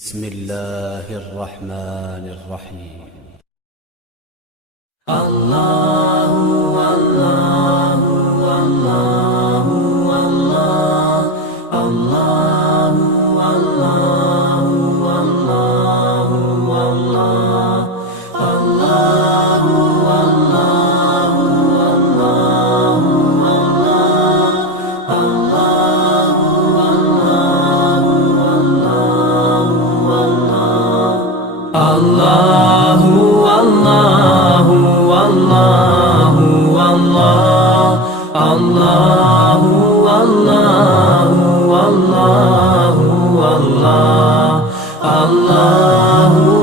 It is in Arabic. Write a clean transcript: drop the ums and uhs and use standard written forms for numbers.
بسم الله الرحمن الرحيم. الله الله الله الله الله الله الله الله الله والله والله والله الله والله والله والله الله والله والله والله الله والله والله والله الله